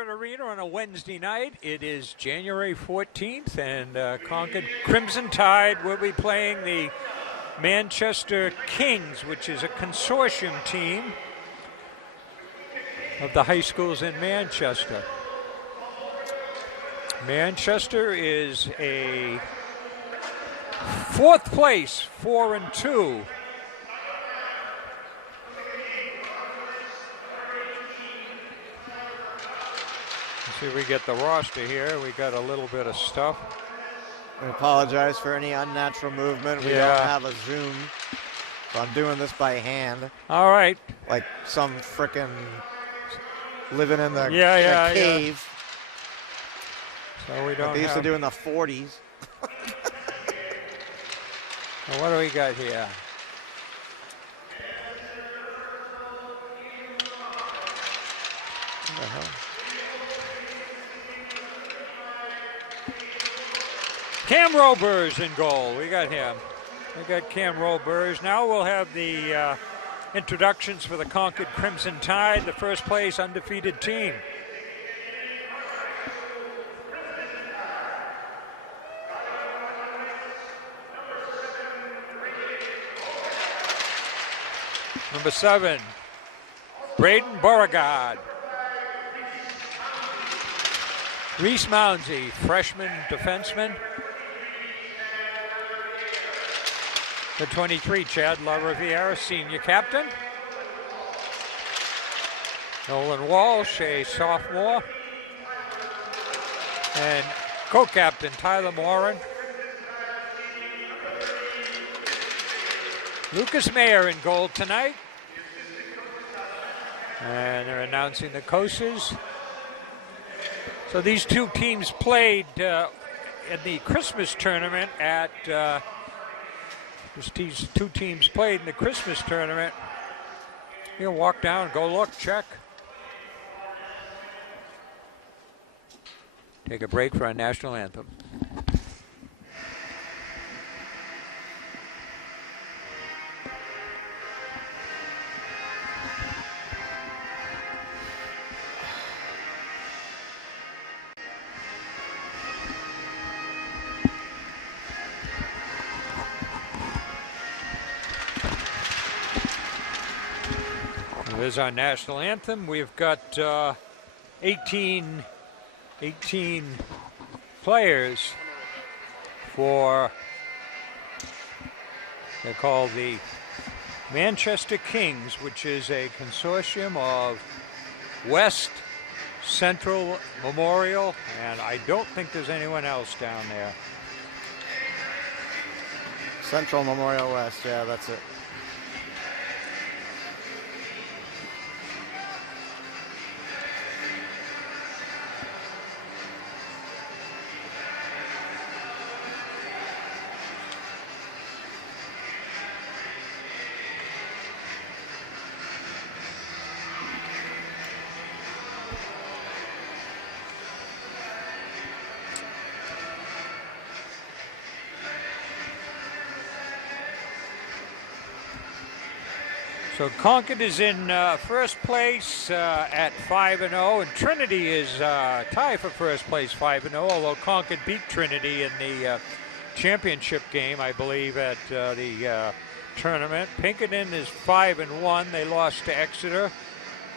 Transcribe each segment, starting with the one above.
Concord Arena on a Wednesday night. It is January 14th, and Concord Crimson Tide will be playing the Manchester Kings, which is a consortium team of the high schools in Manchester. Manchester is a fourth place, 4-2. See if we get the roster here. We got a little bit of stuff. I apologize for any unnatural movement. We don't have a Zoom, so I'm doing this by hand. All right. Like some frickin' living in the cave. So we don't like they used to do in the 40s. Well, what do we got here? What the hell? Cam Robers in goal. We got him. We got Cam Robers. Now we'll have the introductions for the Concord Crimson Tide, the first place undefeated team. Number 7, Braden Beauregard. Reese Mounsey, freshman defenseman. The 23, Chad LaRiviere, senior captain. Nolan Walsh, a sophomore. And co-captain Tyler Morin. Lucas Mayer in goal tonight. And they're announcing the coaches. So these two teams played in the Christmas tournament at... these two teams played in the Christmas tournament. You can walk down, go look, check. Take a break for our national anthem. There's our national anthem. We've got 18 players for, they're called the Manchester Kings, which is a consortium of West, Central, Memorial, and I don't think there's anyone else down there. Central, Memorial, West, yeah, that's it. So Concord is in first place at 5-0, and Trinity is tied for first place 5-0, although Concord beat Trinity in the championship game, I believe, at the tournament. Pinkerton is 5-1. They lost to Exeter.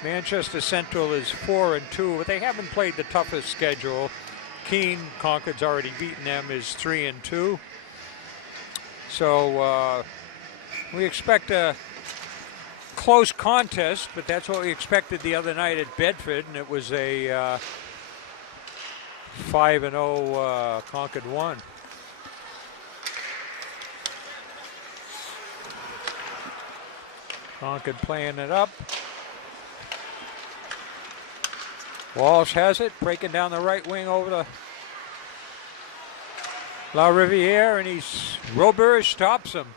Manchester Central is 4-2, but they haven't played the toughest schedule. Keene, Concord's already beaten them, is 3-2. So we expect a close contest, but that's what we expected the other night at Bedford, and it was a 5-0 Concord won. Concord playing it up. Walsh has it, breaking down the right wing over to LaRiviere, and Robert stops him.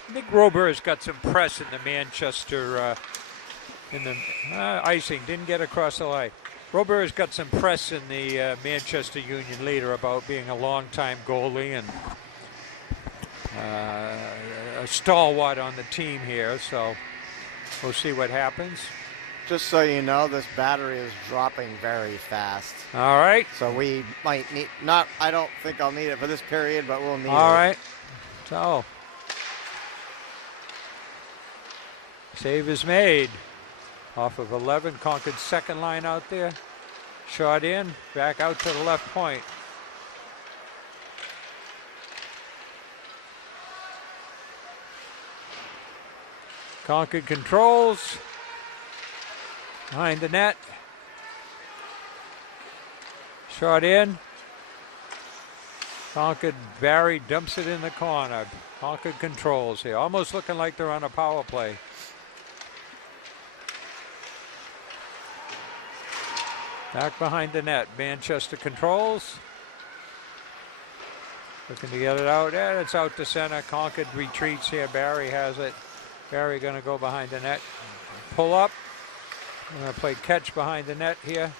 I think Robert's got some press in the Manchester, icing, didn't get across the line. Robert's got some press in the Manchester Union leader about being a long-time goalie and a stalwart on the team here, so we'll see what happens. Just so you know, this battery is dropping very fast. All right. So we might need, I don't think I'll need it for this period, but we'll need it. All right. So, save is made. Off of 11, Concord's second line out there. Shot in, back out to the left point. Concord controls. Behind the net. Shot in. Concord, Barry dumps it in the corner. Concord controls here. Almost looking like they're on a power play. Back behind the net. Manchester controls. Looking to get it out. And it's out to center. Concord retreats here. Barry has it. Barry going to go behind the net. Pull up. We're going to play catch behind the net here.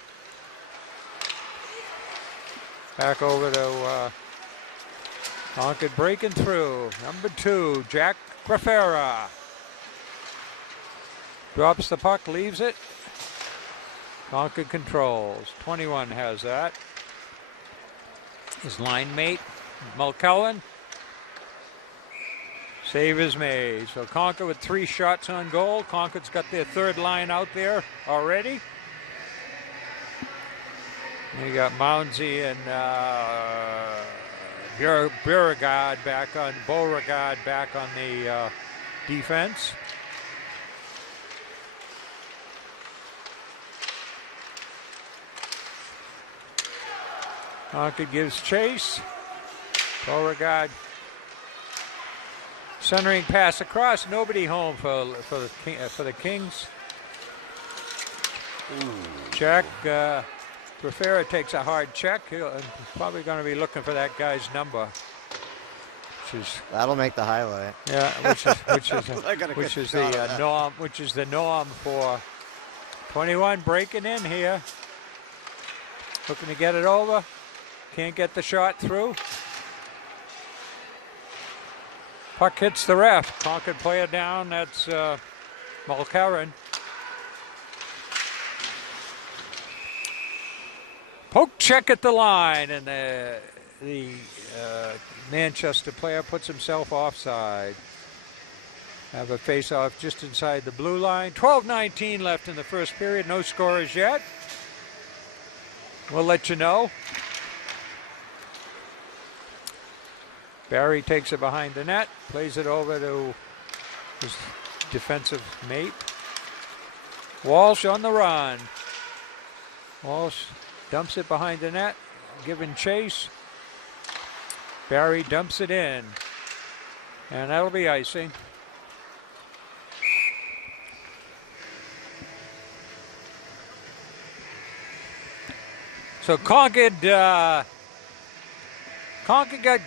Back over to Concord breaking through. Number 2, Jack Grafera. Drops the puck, leaves it. Concord controls. 21 has that. His line mate, Mulkellen. Save is made. So Concord with 3 shots on goal. Concord's got their third line out there already. You got Mounsey and Beauregard back on the defense. Concord gives chase. Beauregard centering pass across. Nobody home for the Kings. Check. Grafera takes a hard check. He's probably going to be looking for that guy's number. That'll make the highlight. Yeah, which is the norm for 21 breaking in here. Looking to get it over. Can't get the shot through. Puck hits the ref. Concord player down. That's Mulkellen. Poke check at the line, and the Manchester player puts himself offside. Have a face-off just inside the blue line. 12:19 left in the first period. No scorers yet. We'll let you know. Barry takes it behind the net, plays it over to his defensive mate. Walsh on the run. Walsh dumps it behind the net, giving chase. Barry dumps it in, and that'll be icing. So Concord got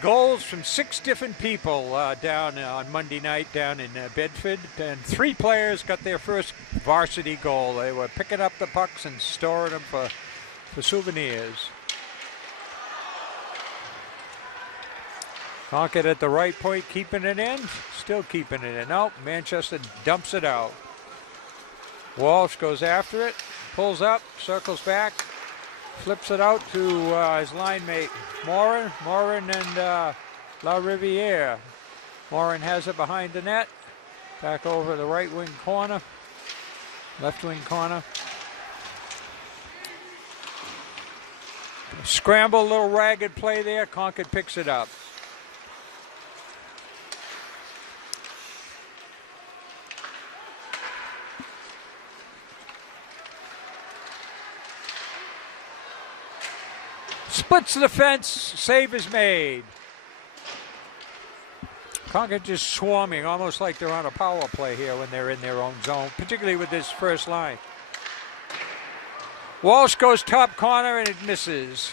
goals from 6 different people down on Monday night down in Bedford, and 3 players got their first varsity goal. They were picking up the pucks and storing them for souvenirs. Concord at the right point, keeping it in, still keeping it in. Nope, Manchester dumps it out. Walsh goes after it, pulls up, circles back, flips it out to his line mate, Morin and La Riviere. Morin has it behind the net, back over the right wing corner, left wing corner. Scramble, little ragged play there. Concord picks it up. Splits the fence. Save is made. Concord just swarming, almost like they're on a power play here when they're in their own zone, particularly with this first line. Walsh goes top corner and it misses.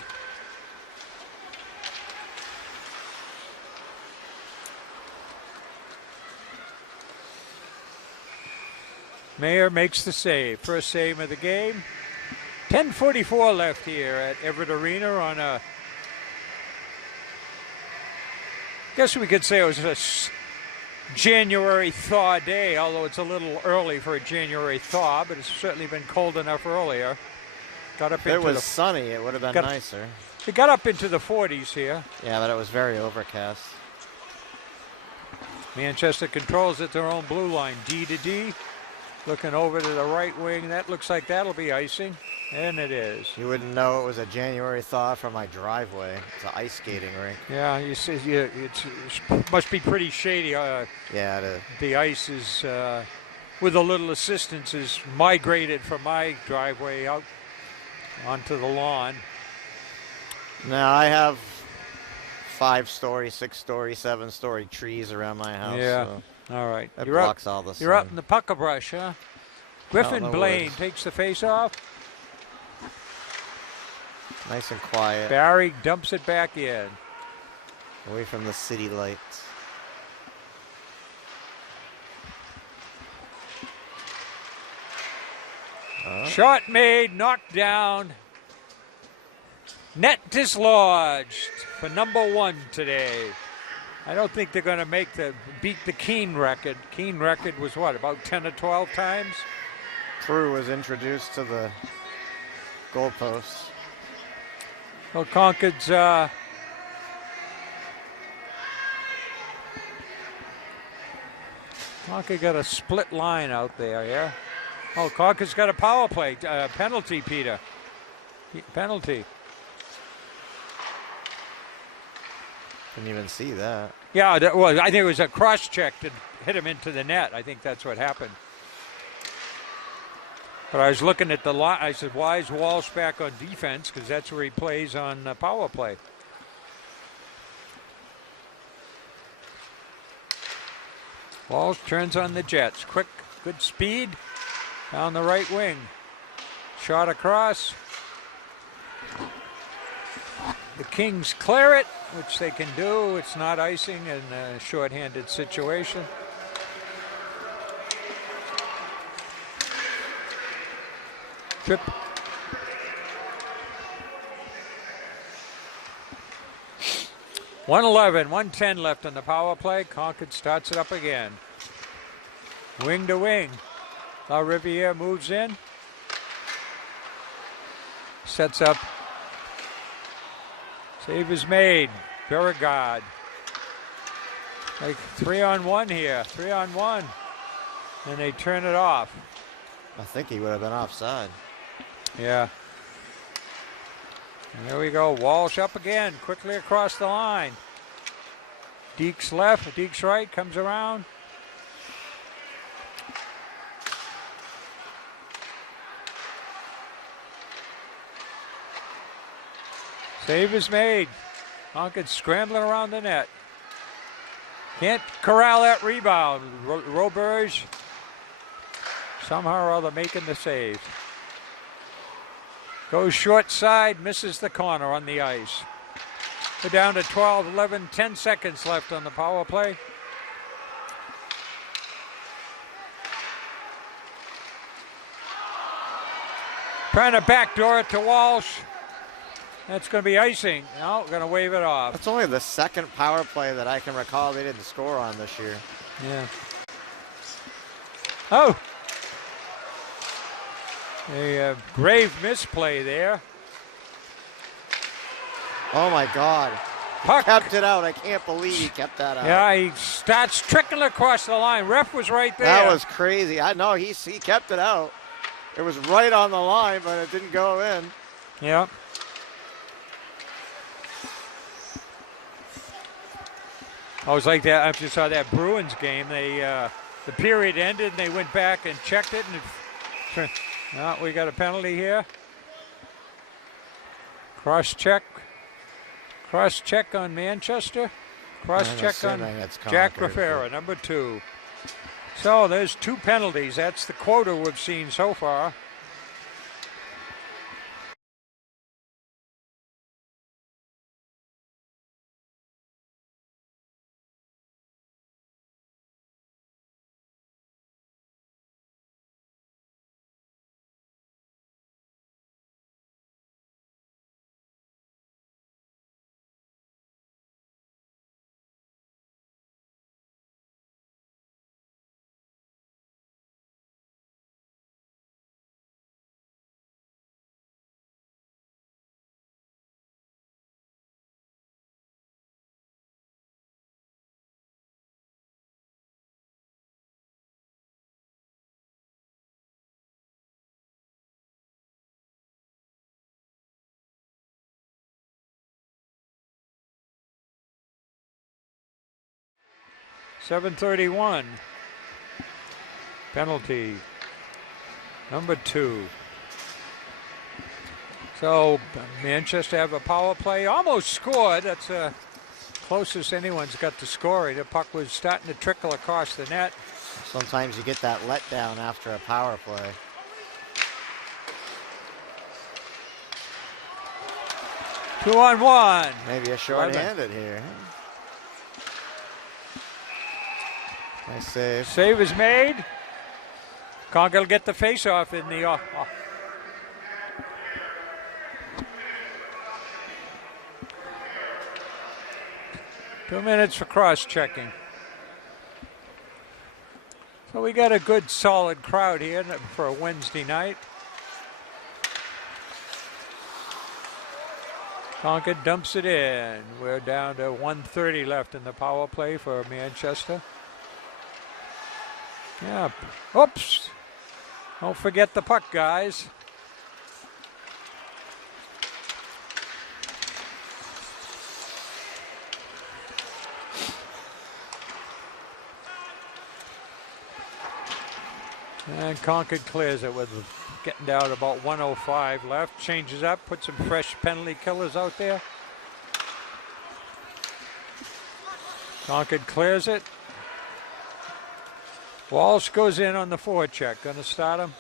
Mayer makes the save. First save of the game. 10:44 left here at Everett Arena on a, guess we could say it was January thaw day, although it's a little early for a January thaw, but it's certainly been cold enough earlier. Got up If it was sunny, it would have been nicer. It got up into the 40s here. Yeah, but it was very overcast. Manchester controls at their own blue line, D to D. Looking over to the right wing. That looks like that'll be icing. And it is. You wouldn't know it was a January thaw from my driveway. It's an ice skating rink. Yeah, you see, it must be pretty shady. Yeah, it is. The ice is, with a little assistance, is migrated from my driveway out onto the lawn. Now I have 5-story, 6-story, 7-story trees around my house. Yeah. So all right. that blocks all the sun. You're up in the pucker brush, huh? Griffin Blaine woods. takes the face off. Nice and quiet. Barry dumps it back in. Away from the city lights. Shot made, knocked down. Net dislodged for number 1 today. I don't think they're going to beat the Keene record. Keene record was what, about 10 or 12 times? Crew was introduced to the goalposts. Well, Concord's Concord got a split line out there, yeah? Oh, Concord's got a power play. Penalty, Peter. Penalty. Didn't even see that. Yeah, well, I think it was a cross-check to hit him into the net. I think that's what happened. But I was looking at the line. I said, why is Walsh back on defense? Because that's where he plays on power play. Walsh turns on the Jets. Quick, good speed down the right wing. Shot across. The Kings clear it, which they can do. It's not icing in a shorthanded situation. Trip. .111, 1:10 left on the power play. Concord starts it up again. Wing to wing. La Riviere moves in. Sets up. Save is made. Beauregard. Like 3-on-1 here. 3-on-1. And they turn it off. I think he would have been offside. Yeah. And there we go. Walsh up again. Quickly across the line. Deeks left. Deeks right. Comes around. Save is made. Concord scrambling around the net. Can't corral that rebound. Roberge somehow or other making the save. Goes short side, misses the corner on the ice. We're down to 12, 11, 10 seconds left on the power play. Trying to backdoor it to Walsh. That's going to be icing. No, going to wave it off. That's only the second power play that I can recall they didn't score on this year. Yeah. Oh. A grave misplay there. Oh my God. Puck. He kept it out. I can't believe he kept that out. Yeah, he starts trickling across the line. Ref was right there. That was crazy. I know he kept it out. It was right on the line, but it didn't go in. Yeah. I was like that after I saw that Bruins game. They the period ended and they went back and checked it, and we got a penalty here. Cross check on Manchester. Cross check on Jack Rafera, number 2. So there's 2 penalties. That's the quota we've seen so far. 7:31. Penalty. Number 2. So Manchester have a power play. Almost scored. That's the closest anyone's got to scoring. The puck was starting to trickle across the net. Sometimes you get that letdown after a power play. Two on one. Maybe a short-handed here. Nice save. Save is made. Concord will get the face-off in the... 2 minutes for cross-checking. So we got a good, solid crowd here for a Wednesday night. Concord dumps it in. We're down to 1:30 left in the power play for Manchester. Yeah. Oops. Don't forget the puck, guys. And Concord clears it with getting down about 1:05 left. Changes up, puts some fresh penalty killers out there. Concord clears it. Walsh goes in on the forecheck. Going to start him.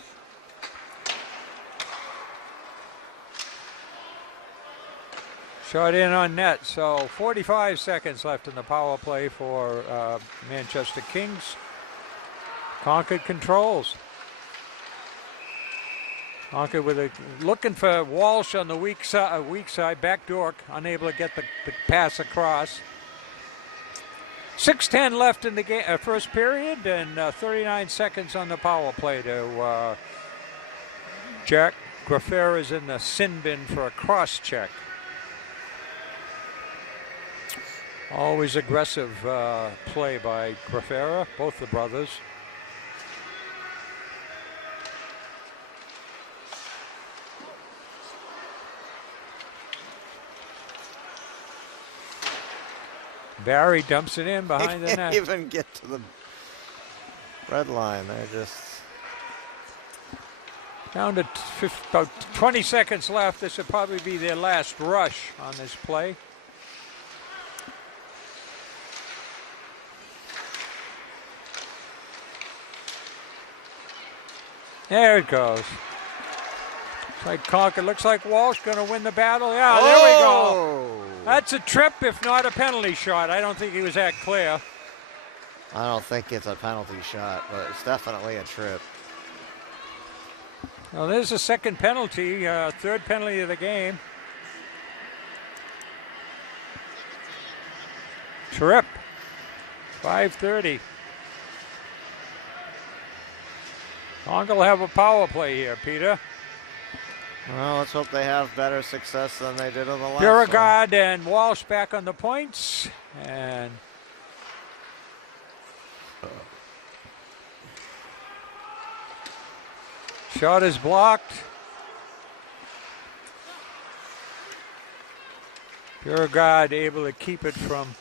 Shot in on net. So 45 seconds left in the power play for Manchester Kings. Concord controls. Concord with looking for Walsh on the weak side, back door, unable to get the pass across. 6:10 left in the game, first period, and 39 seconds on the power play to Jack Grafera's in the sin bin for a cross check. Always aggressive play by Grafera, both the brothers. Barry dumps it in behind the net. They can't even get to the red line. They're just down to about 20 seconds left. This would probably be their last rush on this play. There it goes. It's like Concord. Looks like Walsh going to win the battle. Yeah, there we go. That's a trip, if not a penalty shot. I don't think he was that clear. I don't think it's a penalty shot, but it's definitely a trip. Well, there's a second penalty, third penalty of the game. Trip. 5:30. Concord will have a power play here, Peter. Well, let's hope they have better success than they did on the last Beauregard and Walsh back on the points. And shot is blocked. Beauregard able to keep it from.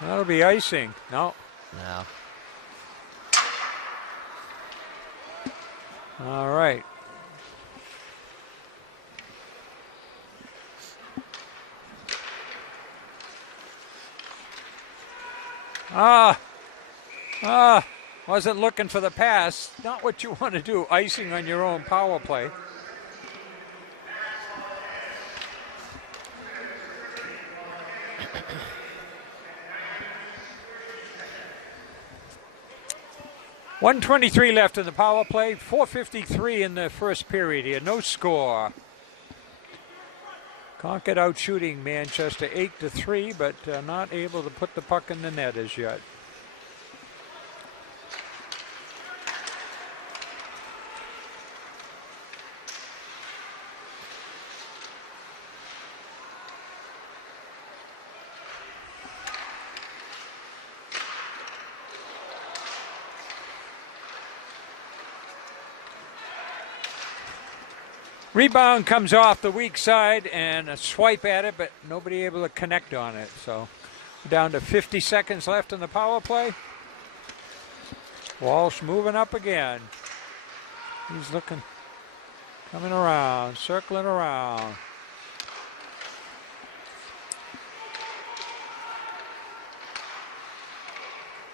That'll be icing. No. No. All right. Wasn't looking for the pass. Not what you want to do, icing on your own power play. .123 left in the power play, 4:53 in the first period here, no score. Concord out shooting Manchester 8-3, but not able to put the puck in the net as yet. Rebound comes off the weak side and a swipe at it, but nobody able to connect on it. So Down to 50 seconds left in the power play. Walsh moving up again. He's looking, coming around, circling around.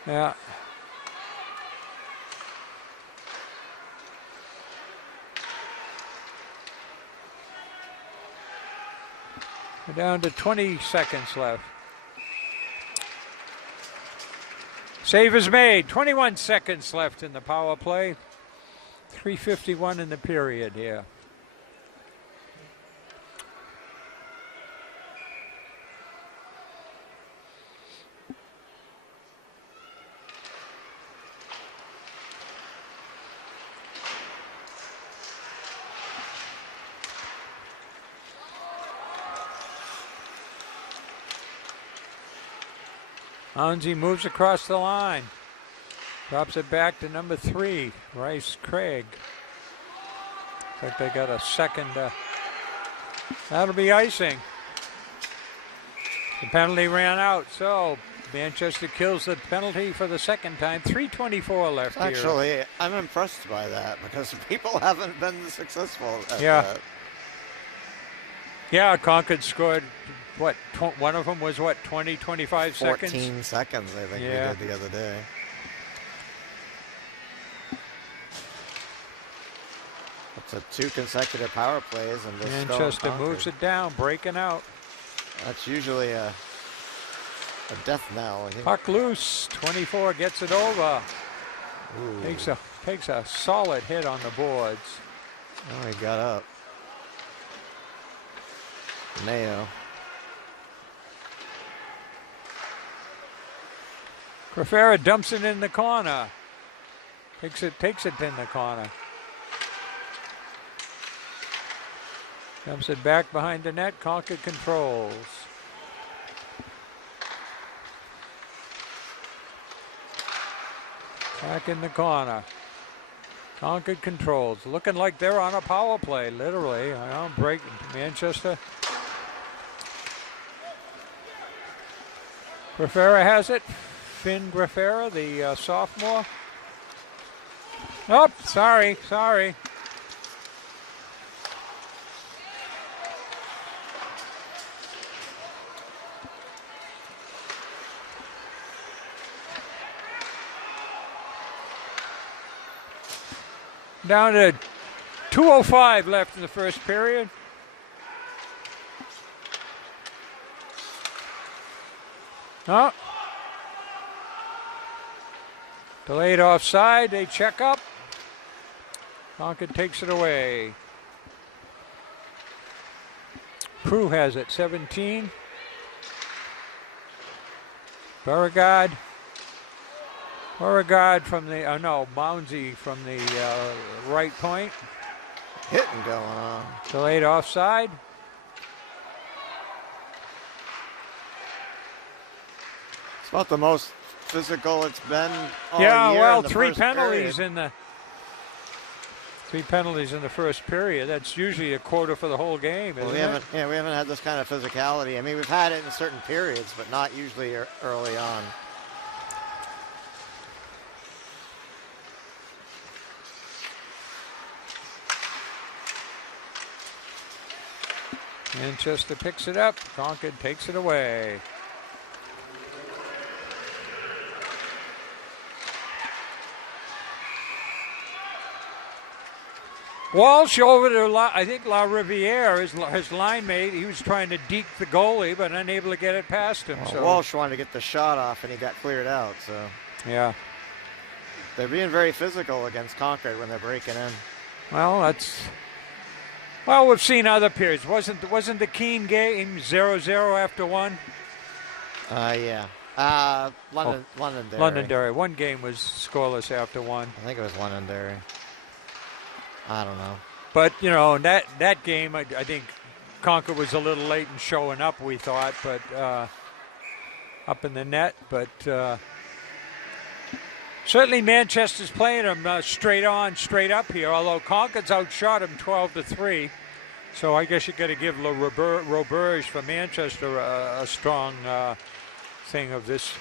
Yeah. We're down to 20 seconds left. Save is made. 21 seconds left in the power play. 3:51 in the period here. Houndsy moves across the line. Drops it back to number 3, Rice Craig. Looks like they got a second. That'll be icing. The penalty ran out, so Manchester kills the penalty for the second time. 3:24 left here. Actually, I'm impressed by that because people haven't been successful at that. Yeah, Concord scored, what, one of them was, what, 20, 25 seconds? 14 seconds, I think we did the other day. It's a 2 consecutive power plays. And Manchester moves it down, breaking out. That's usually a death knell. I think. Puck loose, 24 gets it over. Takes a solid hit on the boards. Oh, he got up. Mayo. Grafera dumps it in the corner. Takes it in the corner. Dumps it back behind the net. Concord controls. Back in the corner. Concord controls. Looking like they're on a power play, literally. I don't break Manchester. Grafera has it. Finn Grafera, the sophomore. Oh, sorry. Down to 2:05 left in the first period. Oh. Delayed offside. They check up. Concord takes it away. Prue has it. 17. Beauregard from the, Mounsey from the right point. Hitting going on. Delayed offside. It's about the most physical it's been all year. Three penalties in the first period. That's usually a quota for the whole game, isn't it? We haven't had this kind of physicality. I mean, we've had it in certain periods, but not usually early on. Manchester picks it up. Concord takes it away. Walsh over to, I think, La Riviere, his line mate. He was trying to deke the goalie, but unable to get it past him. Well, so Walsh wanted to get the shot off, and he got cleared out. So yeah, they're being very physical against Concord when they're breaking in. Well, we've seen other periods. Wasn't the Keene game 0-0 after one? Yeah. Londonderry. Londonderry. One game was scoreless after one. I think it was Londonderry. I don't know. But, that game, I think Concord was a little late in showing up, we thought, but up in the net. But certainly Manchester's playing them straight on, straight up here, although Concord's outshot him 12-3. So I guess you got to give Le Roberge for Manchester a strong thing of this.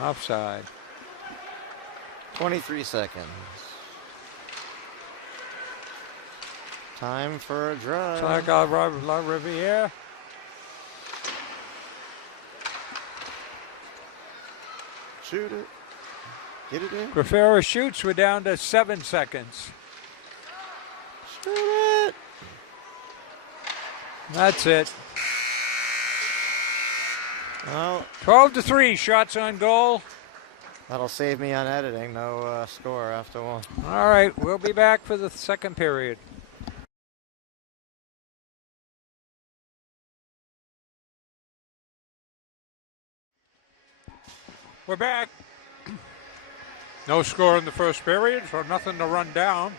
Offside. 23 seconds. Time for a drive. It's like La Riviere. Shoot it. Get it in. Grafera shoots. We're down to 7 seconds. Shoot it. That's it. Well, 12-3. Shots on goal. that'll save me on editing. No score after one. All right. We'll be back for the second period. We're back. No score in the first period, so nothing to run down.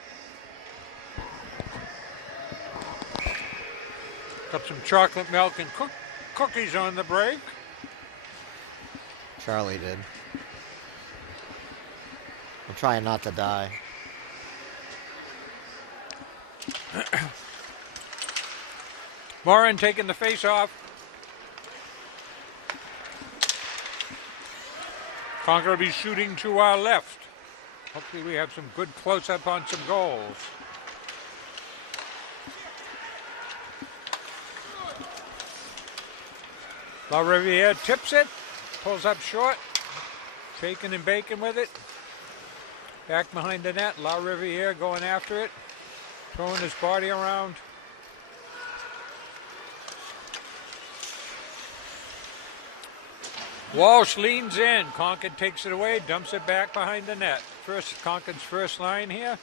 Got some chocolate milk and cookies on the break. Charlie did. I'm trying not to die. Morin taking the face off. Concord will be shooting to our left. Hopefully we have some good close-up on some goals. La Riviere tips it, pulls up short, shaking and baking with it. Back behind the net, La Riviere going after it, throwing his body around. Walsh leans in. Concord takes it away, dumps it back behind the net. Concord's first line here.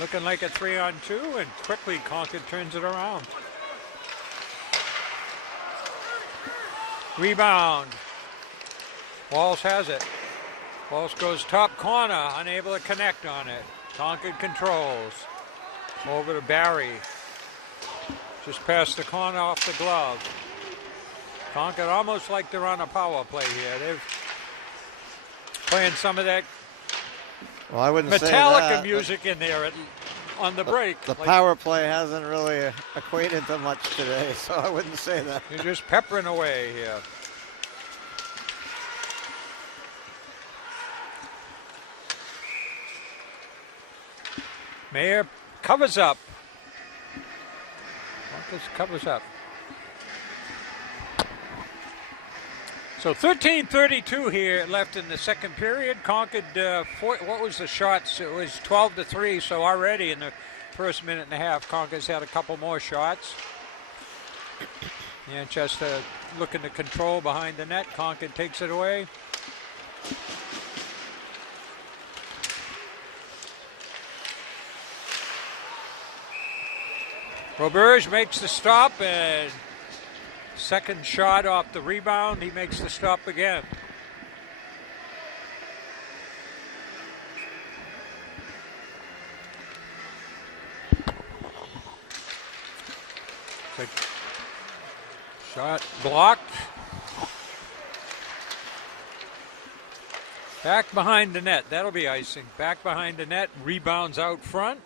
Looking like a 3-on-2, and quickly Concord turns it around. Rebound. Walsh has it. Walsh goes top corner, unable to connect on it. Concord controls. Over to Barry. Just past the corner off the glove. Concord almost like they're on a power play here. They're playing some of that Well, I wouldn't say Metallica that. music in there on the break. The power play hasn't really equated to much today, so I wouldn't say that. You're just peppering away here. Mayer covers up. Marcus covers up. So 13:32 here left in the second period. Concord, what was the shots? It was 12-3, so already in the first minute and a half, Concord's had a couple more shots. Manchester looking to control behind the net. Concord takes it away. Roberge makes the stop, and second shot off the rebound, he makes the stop again. Shot blocked. Back behind the net, that'll be icing. Back behind the net, rebounds out front.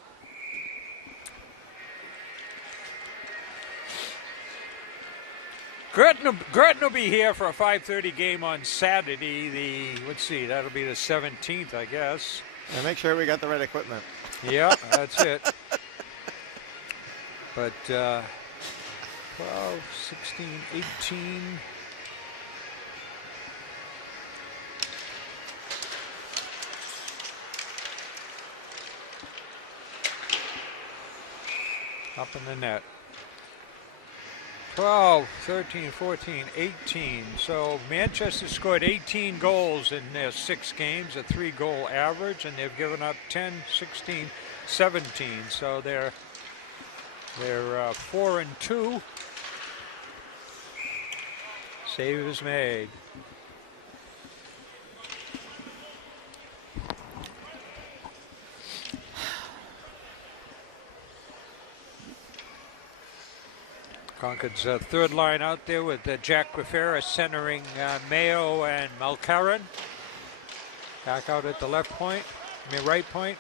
Girton will be here for a 5:30 game on Saturday. Let's see, that'll be the 17th, I guess. And make sure we got the right equipment. Yeah, that's it. But 12, 16, 18. Up in the net. 12, 13, 14, 18. So Manchester scored 18 goals in their 6 games, a 3-goal average, and they've given up 10, 16, 17. So they're 4-2. Save is made. Concord's third line out there with Jack Grafera centering Mayo and Malkaran. Back out at the left point. Right point.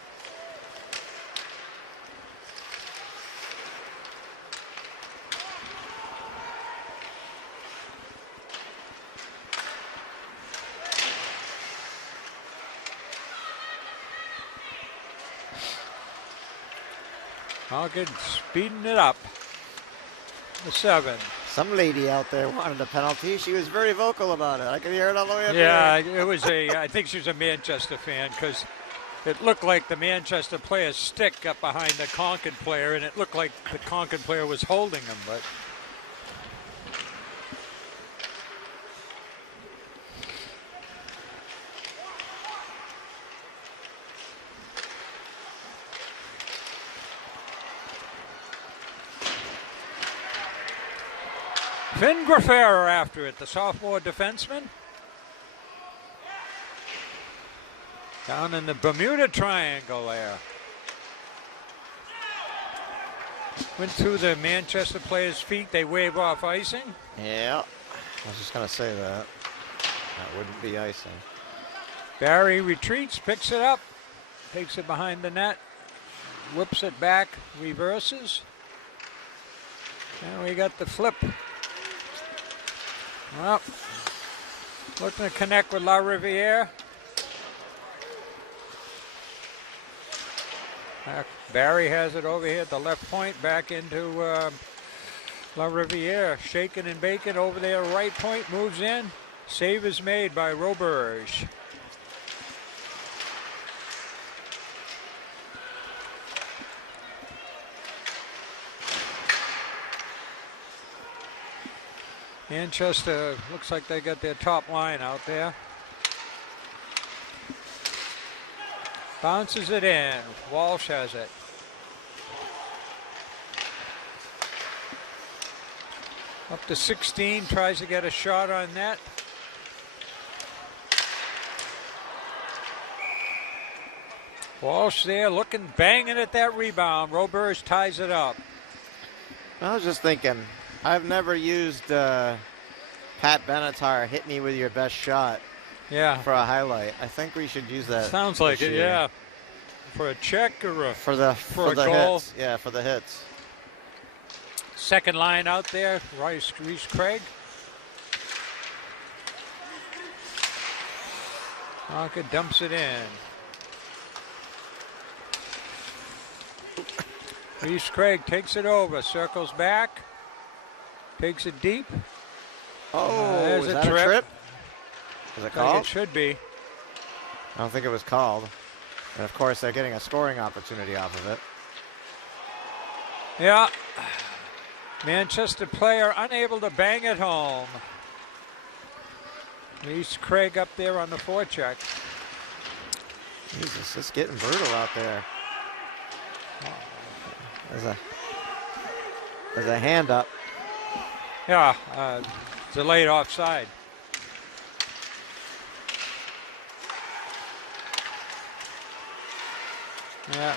Concord speeding it up. The 7. Some lady out there wanted a penalty. She was very vocal about it. I could hear it all the way up Yeah, there. it was I think she was a Manchester fan because it looked like the Manchester player's stick up behind the Concord player, and it looked like the Concord player was holding him, but. Finn Grafera after it, the sophomore defenseman. Down in the Bermuda Triangle there. Went through the Manchester players' feet. They wave off icing. Yeah, I was just going to say that. That wouldn't be icing. Barry retreats, picks it up, takes it behind the net, whips it back, reverses. And we got the flip. Well, looking to connect with La Riviere. Barry has it over here at the left point, back into La Riviere. Shaking and baking over there, right point, moves in. Save is made by Roberge. Manchester looks like they got their top line out there. Bounces it in. Walsh has it. Up to 16, tries to get a shot on net. Walsh there looking, banging at that rebound. Roberge ties it up. I was just thinking, I've never used Pat Benatar, hit me with your best shot. Yeah. For a highlight. I think we should use that. Sounds like it, yeah. For a check or a, for the goal. Hits. Yeah, for the hits. Second line out there, Reese Craig. Concord dumps it in. Reese Craig takes it over, circles back, takes it deep. Oh, there's is a that trip. a trip? Is it called? It should be. I don't think it was called. And of course, they're getting a scoring opportunity off of it. Yeah. Manchester player unable to bang it home. Reese Craig up there on the forecheck. Jesus, it's getting brutal out there. There's a hand up. Yeah, delayed offside. Yeah,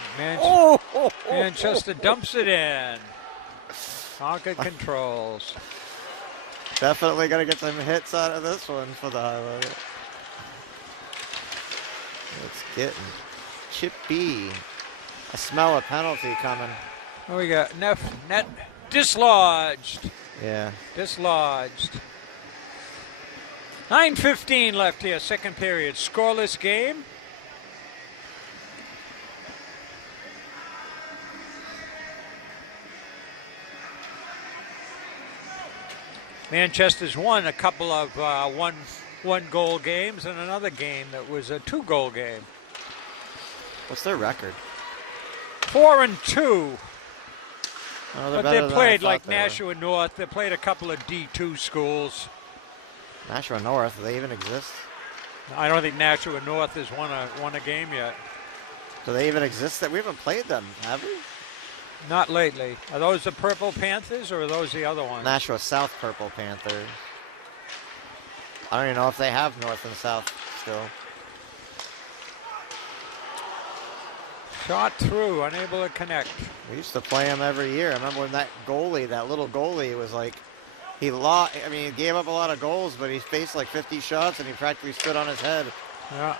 Manchester dumps it in. Concord controls. Definitely got to get some hits out of this one for the highlight. It's getting chippy. I smell a penalty coming. Oh, we got net dislodged. Yeah. Dislodged. 9:15 left here, second period. Scoreless game. Manchester's won a couple of one goal games and another game that was a 2-goal game. What's their record? 4-2. Oh, but they played like Nashua North. They played a couple of D2 schools. Nashua North, do they even exist? I don't think Nashua North has won a game yet. Do they even exist? That we haven't played them, have we? Not lately. Are those the Purple Panthers or are those the other ones? Nashua South Purple Panthers. I don't even know if they have North and South still. Shot through, unable to connect. We used to play him every year. I remember when that little goalie was like, he gave up a lot of goals, but he faced like 50 shots and he practically stood on his head. Yeah.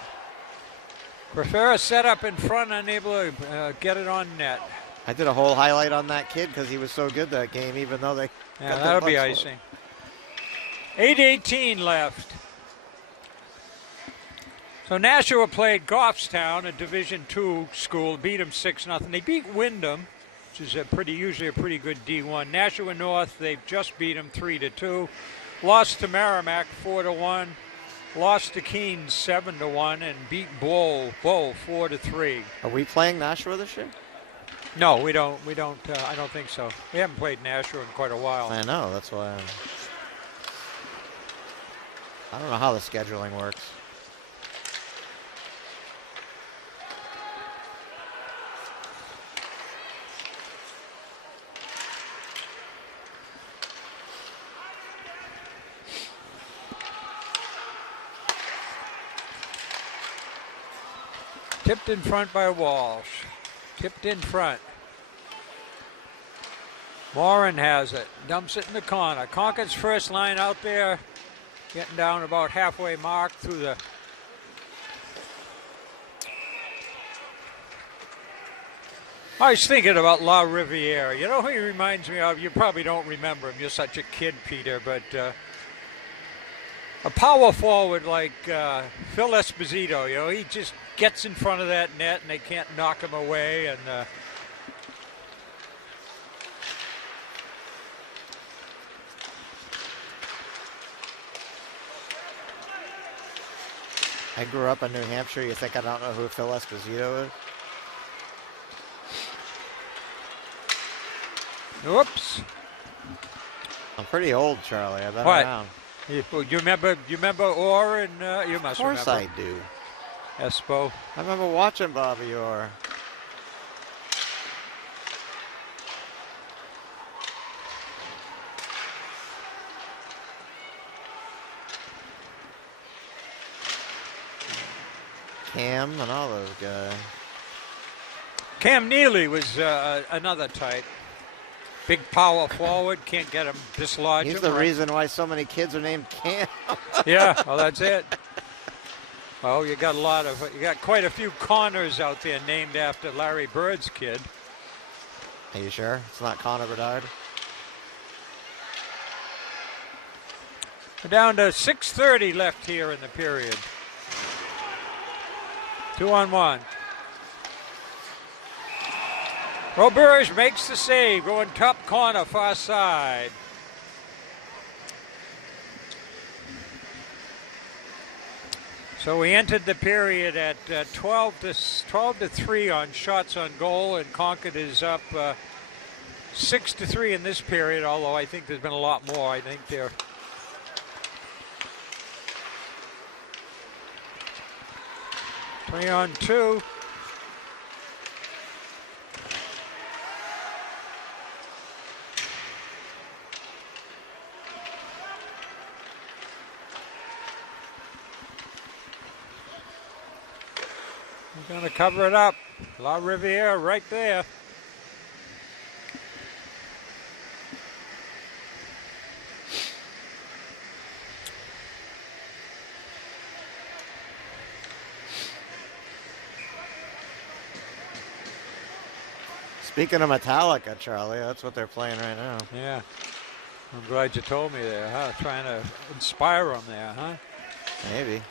Prefer a setup in front, unable to get it on net. I did a whole highlight on that kid because he was so good that game, even though they Yeah, got that'll their be butts icing. 8:18 left. So Nashua played Goffstown, a Division II school, beat them 6-0. They beat Wyndham, which is usually a pretty good D1. Nashua North, they've just beat them 3-2. Lost to Merrimack 4-1. Lost to Keene 7-1, and beat Bow 4-3. Are we playing Nashua this year? No, we don't. I don't think so. We haven't played Nashua in quite a while. I know. That's why. I don't know how the scheduling works. Tipped in front by Walsh. Tipped in front. Morin has it. Dumps it in the corner. Concord's first line out there. Getting down about halfway mark through the... I was thinking about La Riviere. You know who he reminds me of? You probably don't remember him. You're such a kid, Peter. But a power forward like Phil Esposito, you know, he just gets in front of that net and they can't knock him away. And I grew up in New Hampshire. You think I don't know who Phil Esposito is? whoops. I'm pretty old, Charlie. I've been What? around. You remember Orr and you must remember. Of course I do. Espo. I remember watching Bobby Orr. Cam and all those guys. Cam Neely was another type. Big power forward, can't get him, dislodge He's him. the right? reason why so many kids are named Cam. Yeah, well, that's it. Well, you got quite a few corners out there named after Larry Bird's kid. Are you sure it's not Connor Bedard? We're down to 6:30 left here in the period. 2-on-1. Roberge makes the save, going top corner, far side. So we entered the period at 12-3 on shots on goal, and Concord is up 6-3 in this period, although I think there's been a lot more. I think they're... Three on two. We're going to cover it up. La Riviere right there. Speaking of Metallica, Charlie, that's what they're playing right now. Yeah. I'm glad you told me there, huh? Trying to inspire them there, huh? Maybe.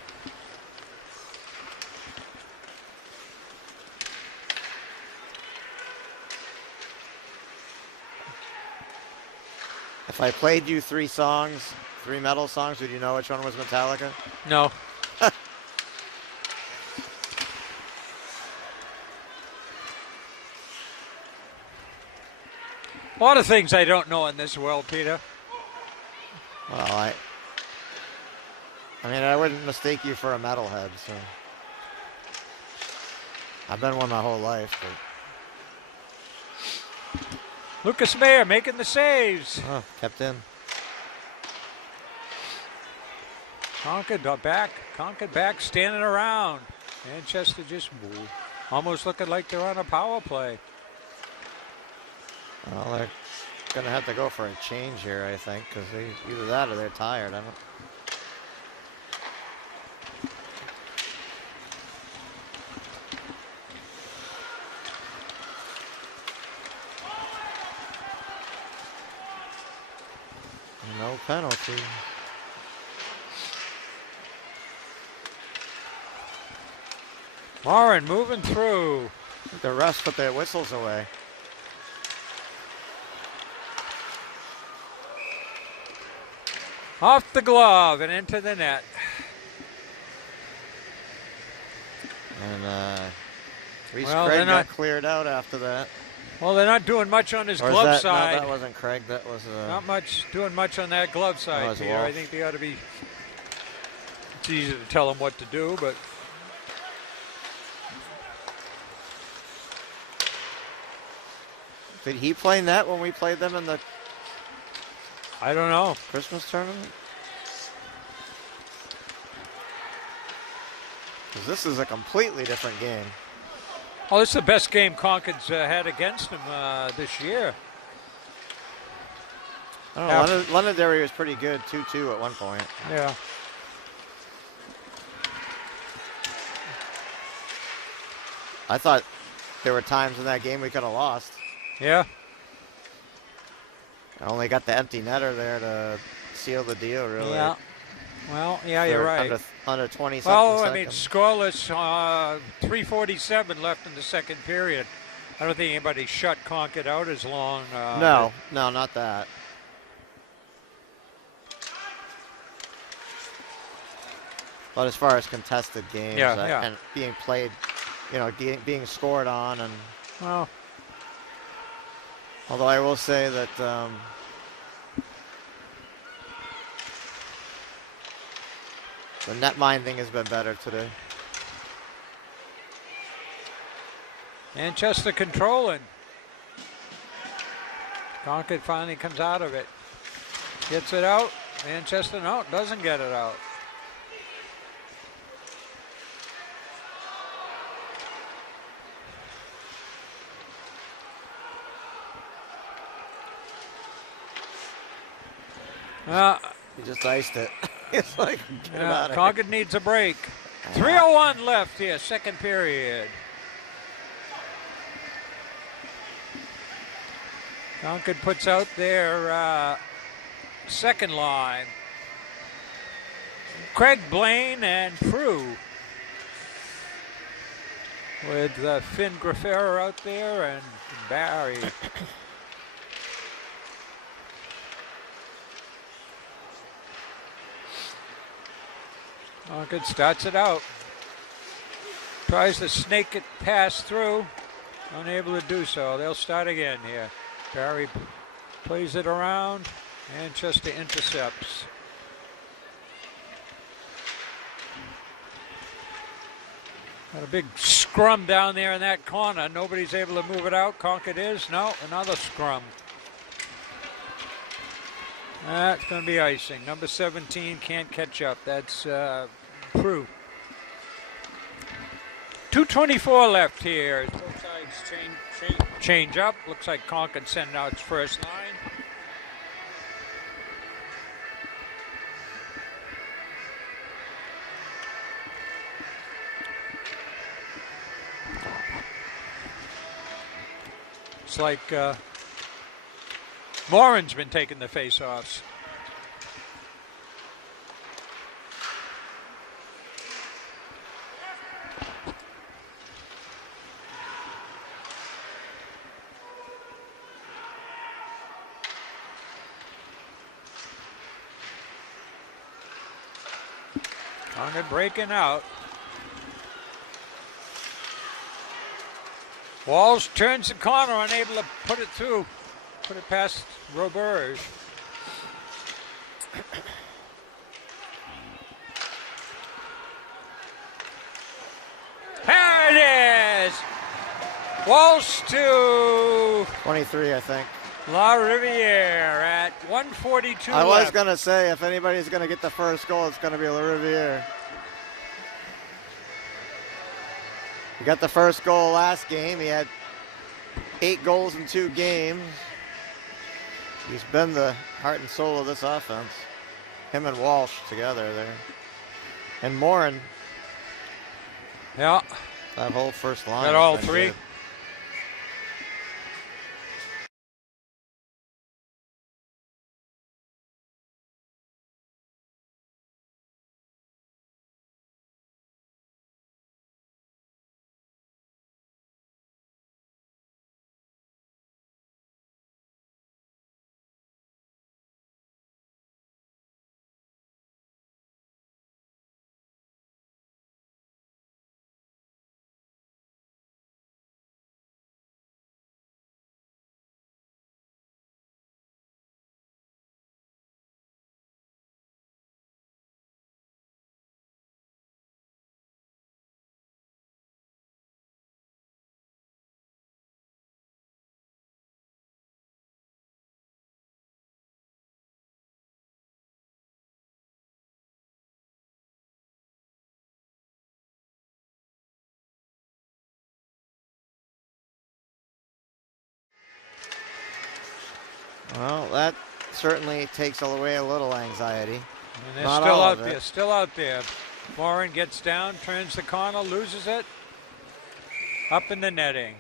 If I played you three metal songs, would you know which one was Metallica? No. A lot of things I don't know in this world, Peter. Well, I mean, I wouldn't mistake you for a metalhead, so. I've been one my whole life, but. Lucas Mayer making the saves. Oh, kept in. Concord back, standing around. Manchester just almost looking like they're on a power play. Well, they're going to have to go for a change here, I think, because either that or they're tired. I don't. No penalty. Warren moving through. The refs put their whistles away. Off the glove and into the net. And Reese Well, Craig got cleared out after that. Well, they're not doing much on his Or glove that, side. No, that wasn't Craig. That was Not much doing much on that glove side, Peter. Walsh. I think they ought to be. It's easy to tell them what to do, but. Did he play net when we played them in the I don't know. Christmas tournament? Because this is a completely different game. Oh, this is the best game Concord's had against him this year. I don't know. Londonderry was pretty good, 2-2 at one point. Yeah. I thought there were times in that game we could have lost. Yeah. I only got the empty netter there to seal the deal, really. Yeah. Well, yeah, you're right. Under 20 something Well, I seconds. mean, scoreless, 3:47 left in the second period. I don't think anybody shut Concord out as long. No, not that. But as far as contested games and being played, being scored on, and well, although I will say that the net minding has been better today. Manchester controlling. Concord finally comes out of it. Gets it out. Manchester, no, doesn't get it out. He just iced it. It's like, get him out of Concord needs a break. 3:01 left here, second period. Concord puts out their second line. Craig Blaine and Prue. With Finn Grafera out there and Barry. Concord starts it out. Tries to snake it pass through. Unable to do so. They'll start again here. Barry plays it around. Manchester intercepts. Got a big scrum down there in that corner. Nobody's able to move it out. Concord is. No, another scrum. That's going to be icing. Number 17 can't catch up. That's Prue. 2:24 left here. Both sides change up. Looks like Concord sending out its first line. It's like Morin's been taking the face-offs. Concord breaking out. Walsh turns the corner, unable to put it through. Put it past Roberge. There it is! Walsh to 23, I think. La Riviere at 1:42 I was left. going to say, if anybody's going to get the first goal, it's going to be La Riviere. He got the first goal last game. He had 8 goals in 2 games. He's been the heart and soul of this offense. Him and Walsh together there. And Morin. Yeah. That whole first line. Got all 3. Good. Well, that certainly takes away a little anxiety. And they're Not still all out of it. there, still out there. Morin gets down, turns the corner, loses it. Up in the netting.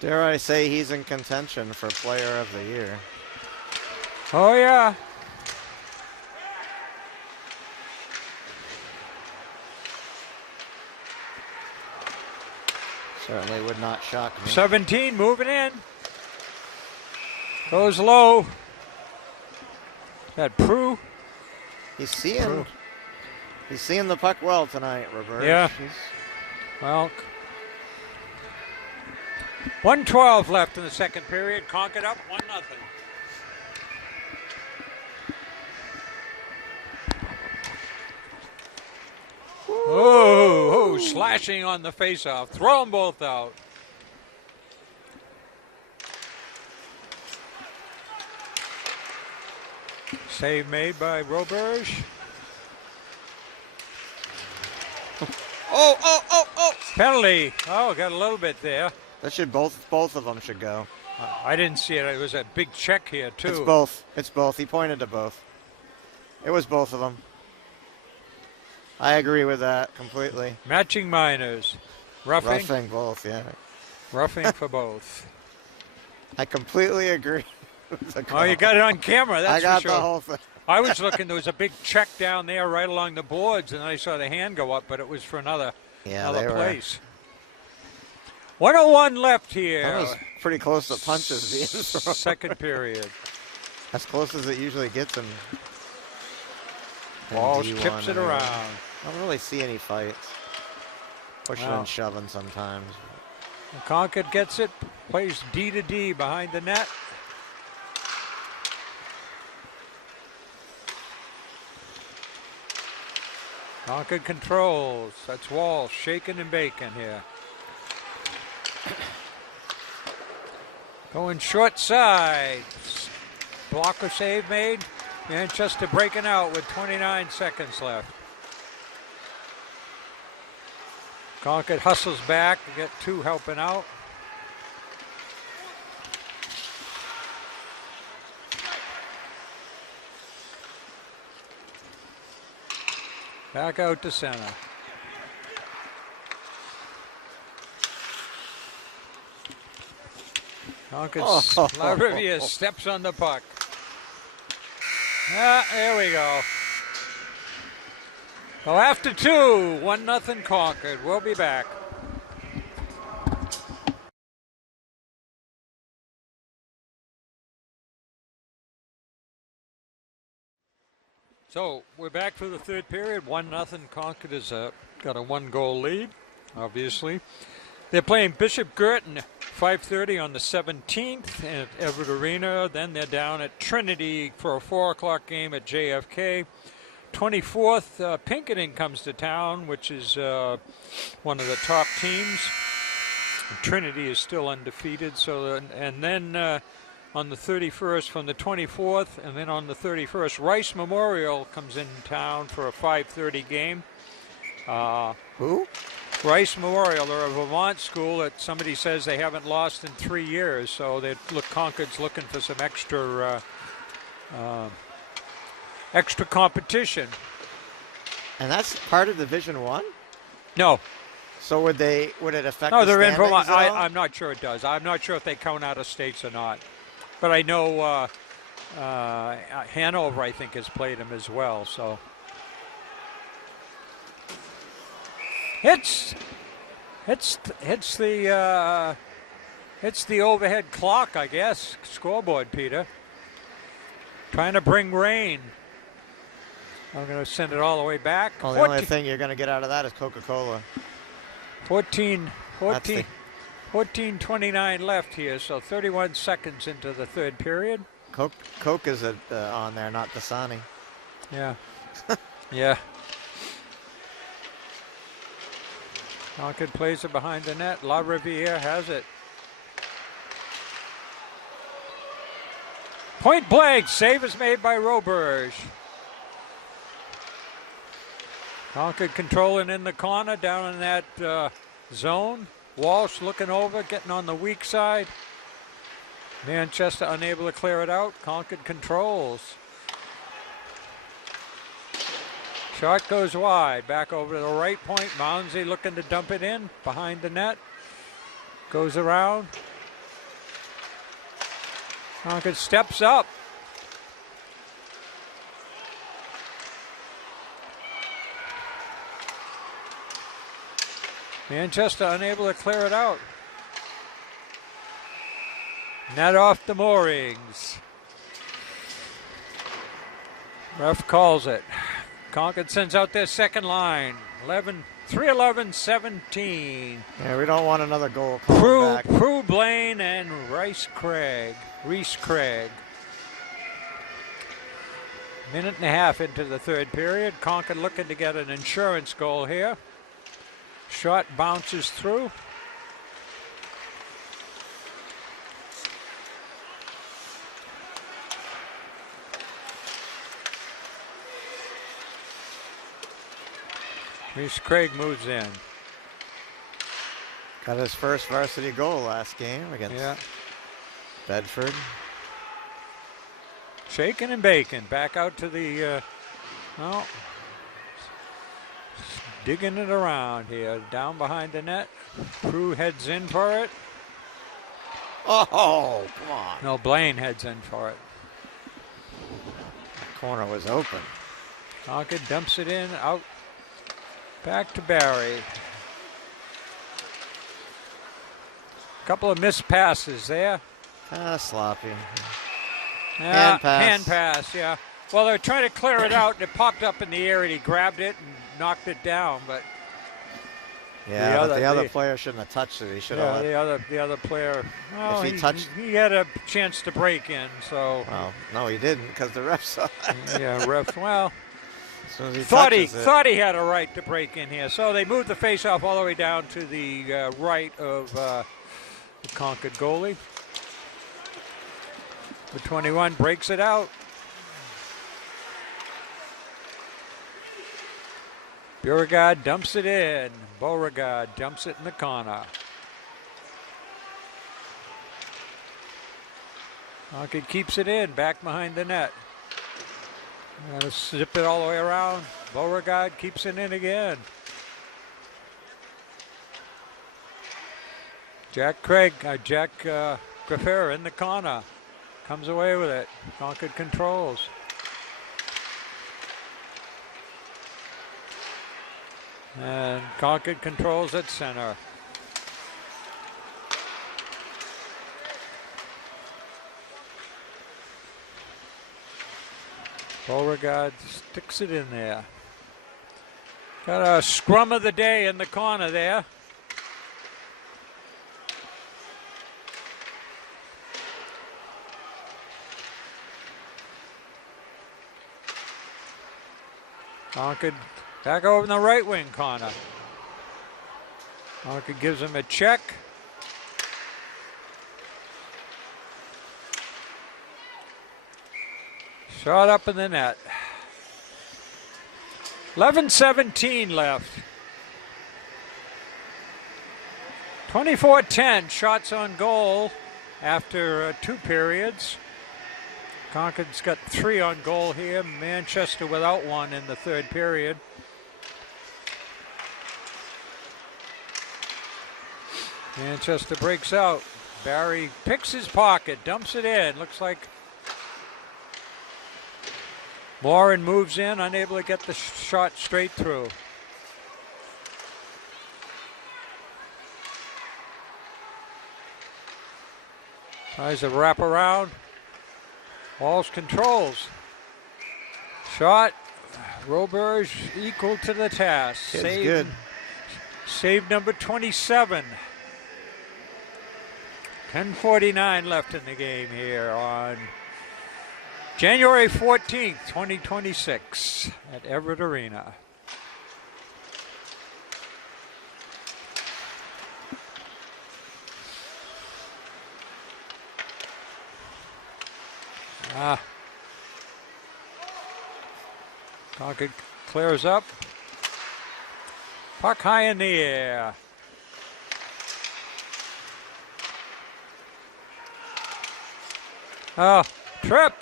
Dare I say he's in contention for Player of the Year. Oh, yeah. Certainly would not shock me. 17 moving in. Goes low. That Prue. He's seeing the puck well tonight, Roberts. Yeah. Well, 1:12 left in the second period. Concord up 1-0. Oh, slashing on the faceoff. Throw them both out. Save made by Roberge. Oh! Penalty. Oh, got a little bit there. That should both of them should go. I didn't see it. It was a big check here, too. It's both. He pointed to both. It was both of them. I agree with that completely. Matching minors. Roughing. Roughing both, yeah. Roughing for both. I completely agree with the call. Oh, you got it on camera. That's I got for sure. the whole thing. I was looking. There was a big check down there right along the boards, and then I saw the hand go up, but it was for another place. 1:01 left here. That was pretty close to punches being thrown. Second period. As close as it usually gets in Walsh D1 tips it anyway. around. I don't really see any fights. Pushing and shoving sometimes. Concord gets it, plays D to D behind the net. Concord controls. That's Walsh shaking and baking here. Going short side. Blocker save made. Manchester breaking out with 29 seconds left. Concord hustles back to get two helping out. Back out to center. Concord's LaRiviere steps on the puck. There we go. So after two, 1-0 Concord. We'll be back. So we're back for the third period. 1-0 Concord has got a 1-goal lead, obviously. They're playing Bishop Girton 5:30 on the 17th at Everett Arena. Then they're down at Trinity for a 4 o'clock game at JFK. 24th, Pinkerton comes to town, which is one of the top teams. Trinity is still undefeated. And then on the 31st from the 24th, and then on the 31st, Rice Memorial comes in town for a 5:30 game. Who? Rice Memorial. They're a Vermont school that somebody says they haven't lost in 3 years, so Concord's looking for some extra competition. And that's part of Division I? No. So would it affect No, the they're in standings Vermont. at all? I'm not sure it does. I'm not sure if they count out of states or not. But I know Hanover, I think, has played them as well. So It's the overhead clock, I guess, scoreboard, Peter. Trying to bring rain. I'm going to send it all the way back. Oh, the only thing you're going to get out of that is Coca-Cola. 14:29 left here, so 31 seconds into the third period. Coke is on there, not Dasani. Yeah. Yeah. Concord plays it behind the net. La Riviere has it. Point blank. Save is made by Roberge. Concord controlling in the corner down in that zone. Walsh looking over, getting on the weak side. Manchester unable to clear it out. Concord controls. Shot goes wide. Back over to the right point. Mounsey looking to dump it in behind the net. Goes around. Concord steps up. Manchester unable to clear it out. Net off the moorings. Ref calls it. Concord sends out their second line. 3-11-17. Yeah, we don't want another goal called back. Prue Blaine and Reese Craig. Minute and a half into the third period. Concord looking to get an insurance goal here. Shot bounces through. Reese Craig moves in. Got his first varsity goal last game against Bedford. Shaking and baking. Back out to the, digging it around here. Down behind the net. Prue heads in for it. Oh, come on. No, Blaine heads in for it. The corner was open. Concord dumps it in, out. Back to Barry. Couple of missed passes there. Sloppy. Yeah, hand pass. yeah. Well, they're trying to clear it out, and it popped up in the air, and he grabbed it and knocked it down. But yeah, the other player shouldn't have touched it. He should have. The other player. Well, if he touched, he had a chance to break in. So. Well, no, he didn't because the ref saw it. Yeah, ref. Well. As soon as he thought he had a right to break in here. So they moved the faceoff all the way down to the right of the Concord goalie. The 21 breaks it out. Beauregard dumps it in. Beauregard dumps it in the corner. Concord keeps it in, back behind the net. Gotta zip it all the way around. Beauregard keeps it in again. Jack Graffer in the corner. Comes away with it. Concord controls. And Concord controls at center. Beauregard sticks it in there. Got a scrum of the day in the corner there. Concord back over in the right wing corner. Concord gives him a check. Shot up in the net. 11:17 left. 24-10 shots on goal after 2 periods. Concord's got 3 on goal here. Manchester without 1 in the third period. Manchester breaks out. Barry picks his pocket, dumps it in. Looks like Morin moves in, unable to get the shot straight through. Tries to wrap around. Walsh controls. Shot. Roberge equal to the task. Save good. Save number 27. 10:49 left in the game here on January 14th, 2026 at Everett Arena. Concord clears up. Puck high in the air. Oh, trip.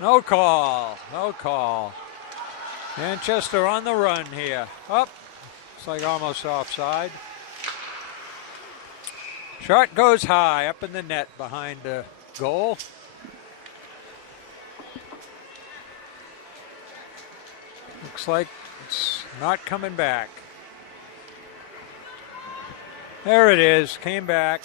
No call. Manchester on the run here. Up. It's like almost offside. Shot goes high up in the net behind the goal. Looks like it's not coming back. There it is. Came back.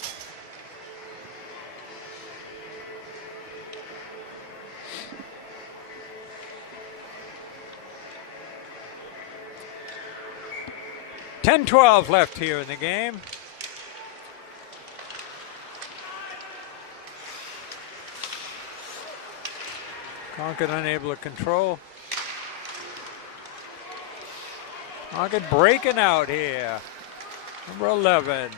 .10-12 left here in the game. Concord unable to control. Concord breaking out here. Number 11.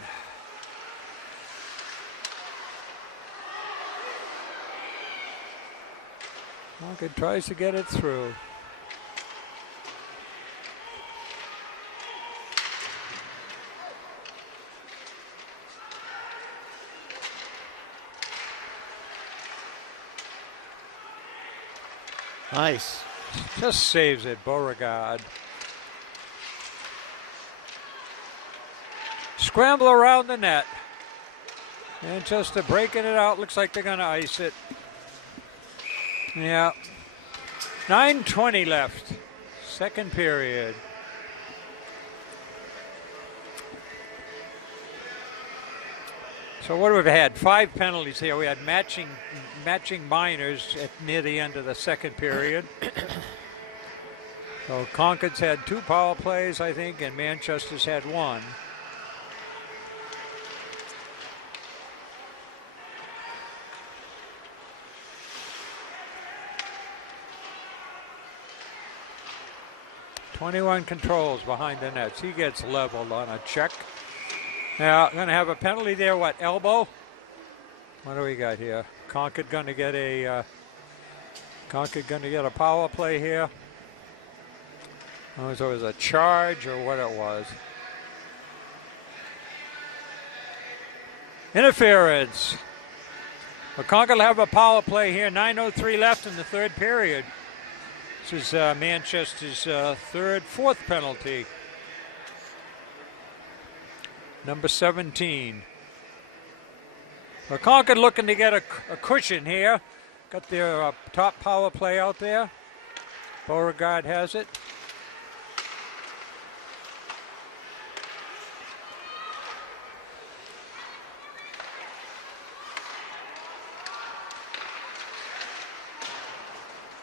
Concord tries to get it through. Nice. Just saves it, Beauregard. Scramble around the net. Manchester breaking it out. Looks like they're going to ice it. Yeah. 9:20 left. Second period. So what have we had? 5 penalties here. We had matching minors near the end of the second period. So Concord's had 2 power plays, I think, and Manchester's had 1. .21 controls behind the nets. He gets leveled on a check. Now, going to have a penalty there. What, elbow? What do we got here? Concord going to get a power play here. I don't know if it was a charge or what it was. Interference. But Concord will have a power play here. 9:03 left in the third period. This is Manchester's fourth penalty. Number 17. Well, Concord looking to get a cushion here. Got their top power play out there. Beauregard has it.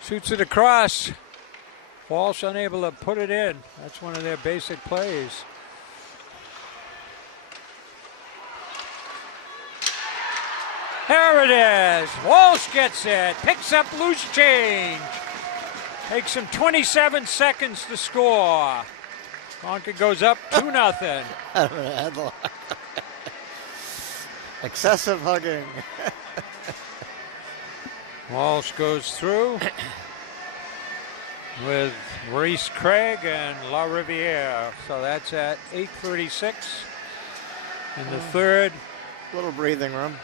Shoots it across. Walsh unable to put it in. That's one of their basic plays. There it is. Walsh gets it. Picks up loose change. Takes him 27 seconds to score. Concord goes up 2-0. Excessive hugging. Walsh goes through with Reese Craig and La Riviere. So that's at 8:36 in the third. Little breathing room.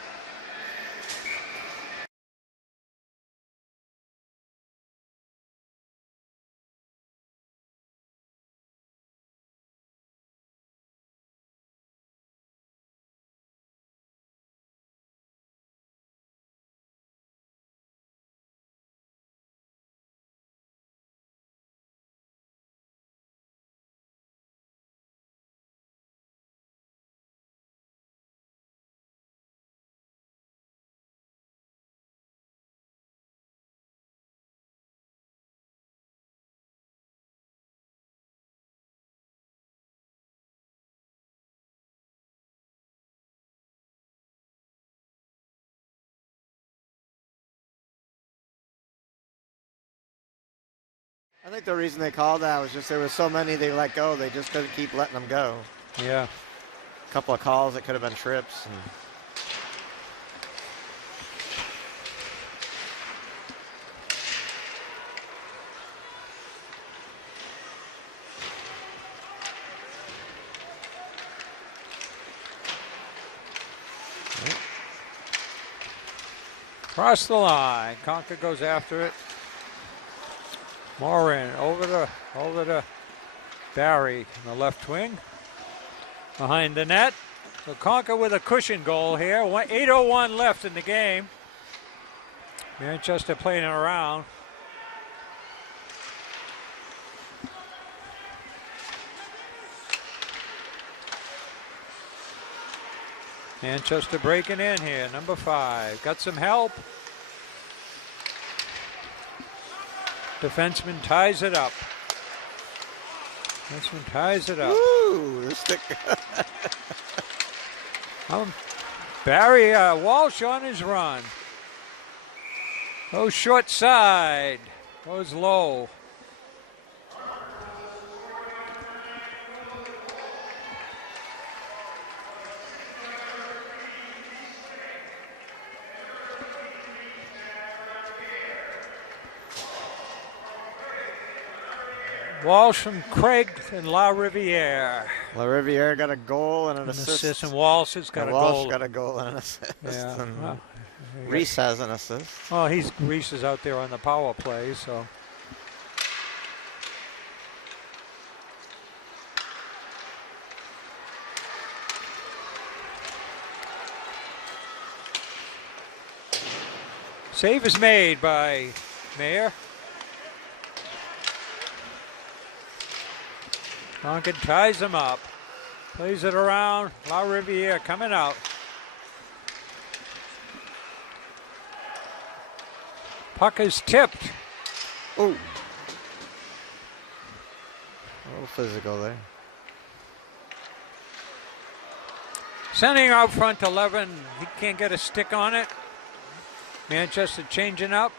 I think the reason they called that was just there were so many they let go, they just couldn't keep letting them go. Yeah. A couple of calls that could have been trips. Across the line. Concord goes after it. Morin over to Barry in the left wing. Behind the net. So Concord with a cushion goal here. 8:01 left in the game. Manchester playing it around. Manchester breaking in here, number 5. Got some help. Defenseman ties it up. Woo, the stick. Barry Walsh on his run. Goes short side. Goes low. Walsh from Craig and La Riviere. La Riviere got a goal and an assist. And Walsh has got a goal. Walsh got a goal and an assist. Yeah. And Well, Reese has an assist. well, Reese is out there on the power play, so. Save is made by Mayer. Concord ties him up. Plays it around. La Riviere coming out. Puck is tipped. Oh. A little physical there. Sending out front 11. He can't get a stick on it. Manchester changing up.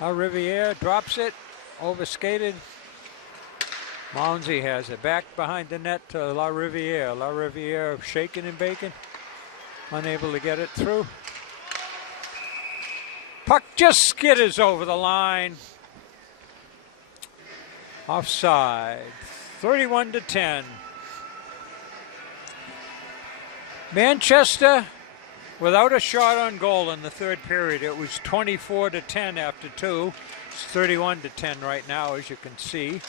La Riviere drops it. Overskated. Mounsey has it back behind the net to La Riviere. La Riviere shaking and baking. Unable to get it through. Puck just skitters over the line. Offside. 31-10. Manchester without a shot on goal in the third period. It was 24-10 after 2. It's 31-10 right now, as you can see.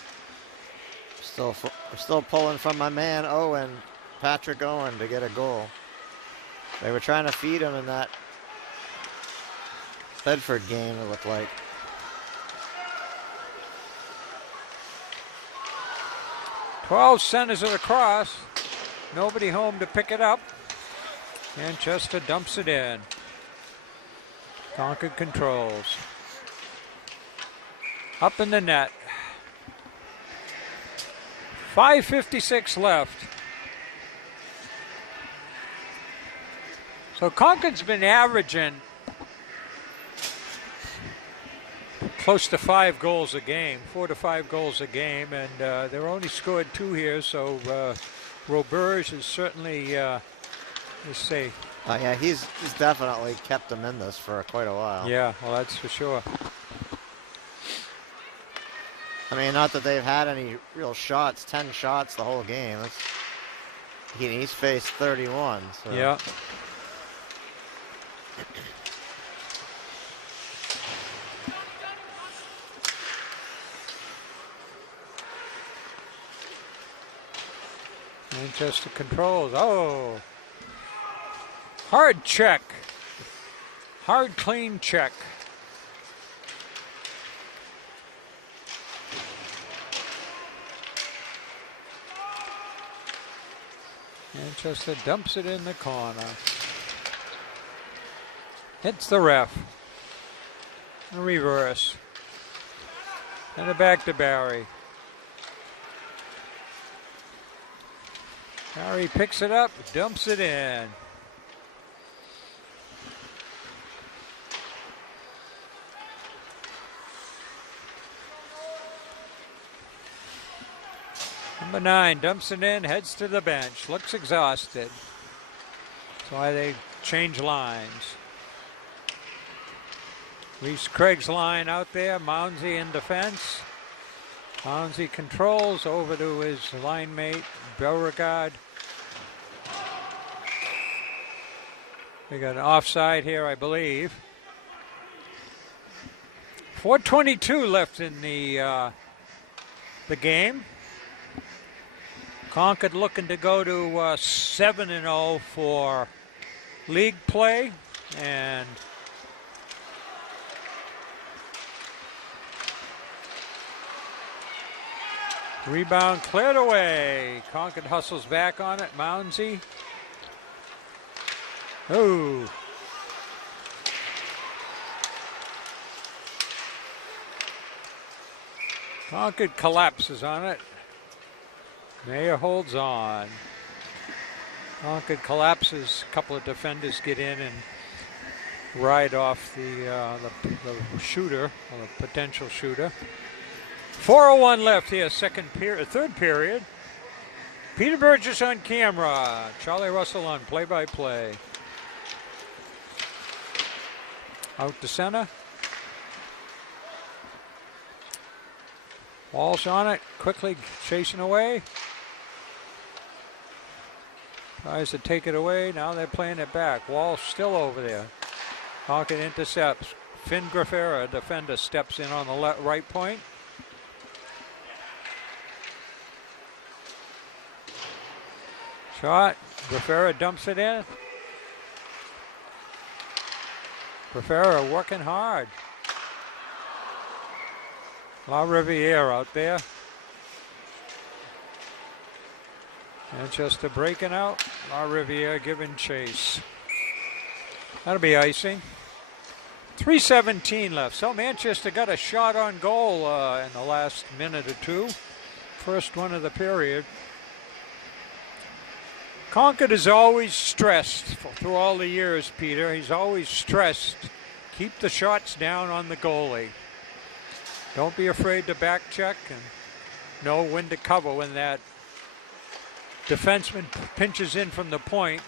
We're still pulling from my man Owen, Patrick Owen, to get a goal. They were trying to feed him in that Bedford game, it looked like. Twelve centers it across. Nobody home to pick it up. Manchester dumps it in. Concord controls. Up in the net. 5:56 left. So Concord's been averaging close to 5 goals a game, 4 to 5 goals a game, and they're only scored 2 here, so Roberge is certainly, let's see. Oh yeah, he's definitely kept them in this for quite a while. Yeah, well, that's for sure. I mean, not that they've had any real shots, 10 shots the whole game. He's faced 31. So. Yeah. Manchester controls. Oh. Hard check. Hard, clean check. Manchester dumps it in the corner. Hits the ref. A reverse. And it back to Barry. Barry picks it up, dumps it in. Number 9 dumps it in, heads to the bench, looks exhausted. That's why they change lines. Reese Craig's line out there, Mounsey in defense. Mounsey controls over to his line mate, Beauregard. We got an offside here, I believe. 4:22 left in the game. Concord looking to go to 7-0 for league play, and rebound cleared away. Concord hustles back on it. Mounsey. Oh. Concord collapses on it. Mayer holds on. Concord collapses. A couple of defenders get in and ride off the shooter, or the potential shooter. 4:01 left here, third period. Peter Burgess on camera. Charlie Russell on play-by-play. Out to center. Walsh on it, quickly chasing away. Tries to take it away. Now they're playing it back. Walsh still over there. Concord intercepts. Finn Graffera, defender, steps in on the right point. Shot. Graffera dumps it in. Graffera working hard. La Riviere out there. Manchester breaking out. La Riviere giving chase. That'll be icing. 3:17 left. So Manchester got a shot on goal in the last minute or two. First one of the period. Concord is always stressed through all the years, Peter. He's always stressed. Keep the shots down on the goalie. Don't be afraid to back check and know when to cover when that defenseman pinches in from the point.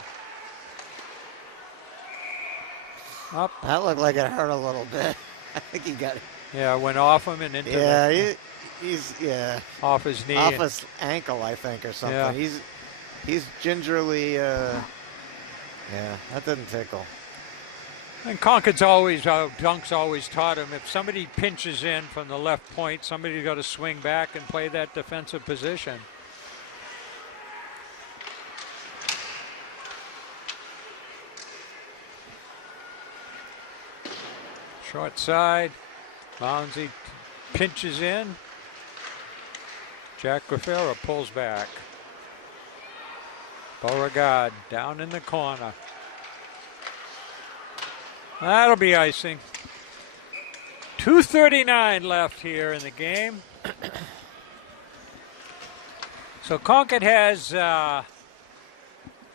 Up. That looked like it hurt a little bit. I think he got it. Yeah, went off him and into he's off his knee. Off his ankle, I think, or something. Yeah. He's gingerly, that didn't tickle. And Concord's always, Dunk's always taught him, if somebody pinches in from the left point, somebody's got to swing back and play that defensive position. Short side. Mounsey pinches in. Jack Graffera pulls back. Beauregard down in the corner. That'll be icing. 2:39 left here in the game. So Concord has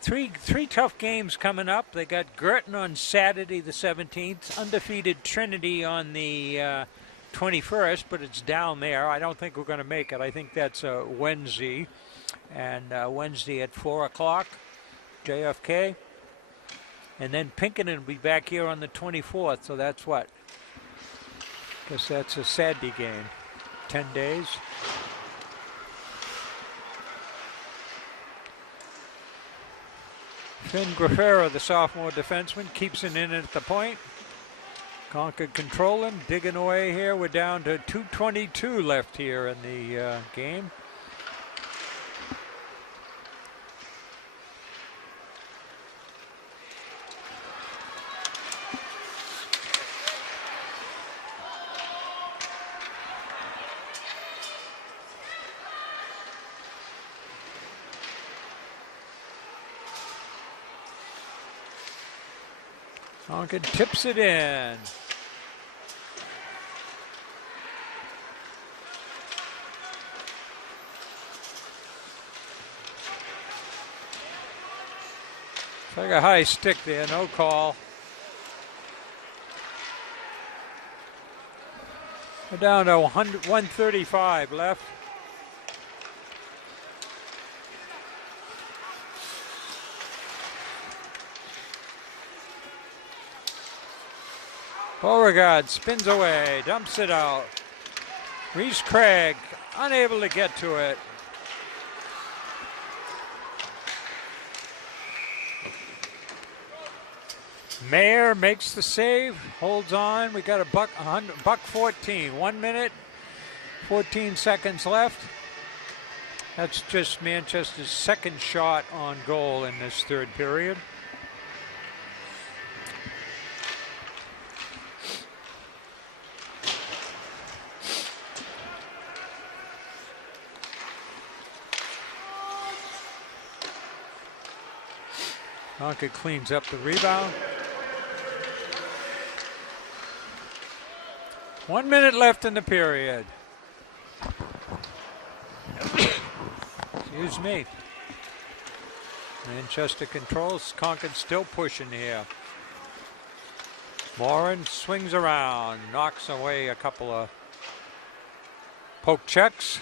three tough games coming up. They got Girton on Saturday the 17th, undefeated Trinity on the 21st, but it's down there. I don't think we're going to make it. I think that's Wednesday, and Wednesday at 4 o'clock, JFK. And then Pinkerton will be back here on the 24th, so that's what? Guess that's a Saturday game. 10 days. Finn Graffera, the sophomore defenseman, keeps it in at the point. Concord controlling, digging away here. We're down to 2:22 left here in the game. Concord tips it in. It's like a high stick there, no call. We're down to 135 left. Beauregard spins away, dumps it out. Reese Craig unable to get to it. Mayer makes the save, holds on. We got a buck 14. 1 minute, 14 seconds left. That's just Manchester's second shot on goal in this third period. Concord cleans up the rebound. 1 minute left in the period. Excuse me. Manchester controls. Concord still pushing here. Moran swings around, knocks away a couple of poke checks.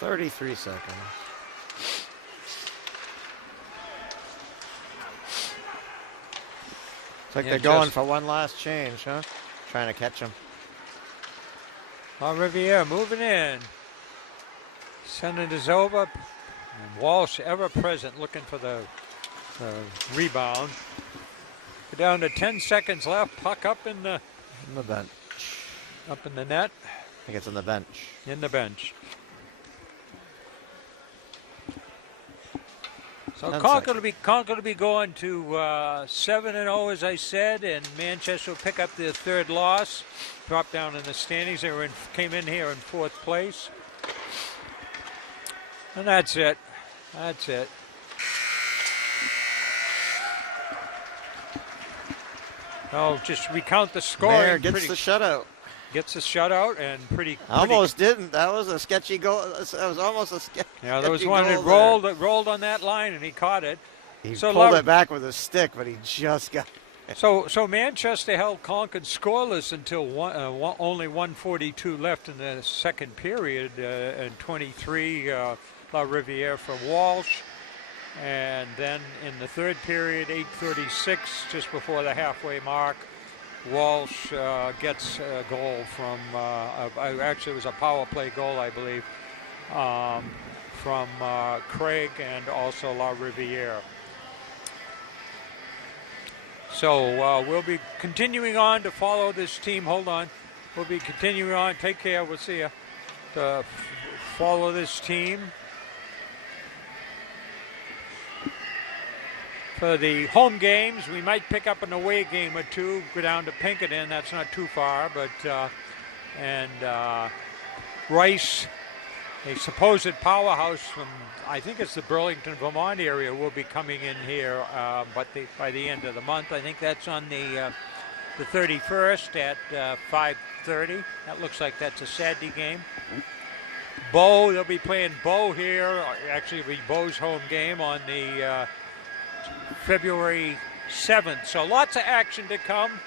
"33 seconds. It's like they're going for one last change, huh? Trying to catch him. Riviere moving in. Sending it over. And Walsh ever present looking for the rebound. We're down to 10 seconds left. Puck up in the bench. Up in the net. I think it's in the bench. In the bench. So Concord will be going to 7-0, as I said, and Manchester will pick up their third loss, drop down in the standings. They came in here in fourth place, and that's it. That's it. Oh, just recount the score. Mayer gets the shutout. Gets the shutout and pretty. Almost didn't. That was a sketchy goal. That was almost a sketchy. Yeah, there was one that rolled on that line, and he caught it. He pulled it back with a stick, but he just got. So Manchester held Concord scoreless until only 1:42 left in the second period, and 23 La Riviere for Walsh, and then in the third period, 8:36, just before the halfway mark. Walsh gets a goal from, actually it was a power play goal, I believe, from Craig and also La Riviere. So we'll be continuing on to follow this team. Hold on. We'll be continuing on. Take care. We'll see you. To follow this team. For the home games, we might pick up an away game or two, go down to Pinkerton. That's not too far, but Rice, a supposed powerhouse from, I think it's the Burlington, Vermont area, will be coming in here, but by the end of the month. I think that's on the 31st at 5:30. That looks like that's a Saturday game. Bow, they'll be playing Bow here. Actually, it'll be Bow's home game on the February 7th. So lots of action to come.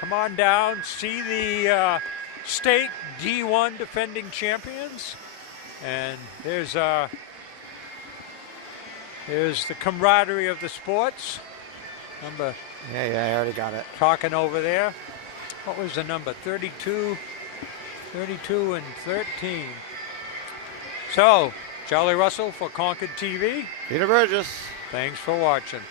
Come on down, see the state D1 defending champions. And there's the camaraderie of the sports. Number. Yeah, I already got it. Talking over there. What was the number? 32 and 13. So, Charlie Russell for Concord TV. Peter Burgess. Thanks for watching.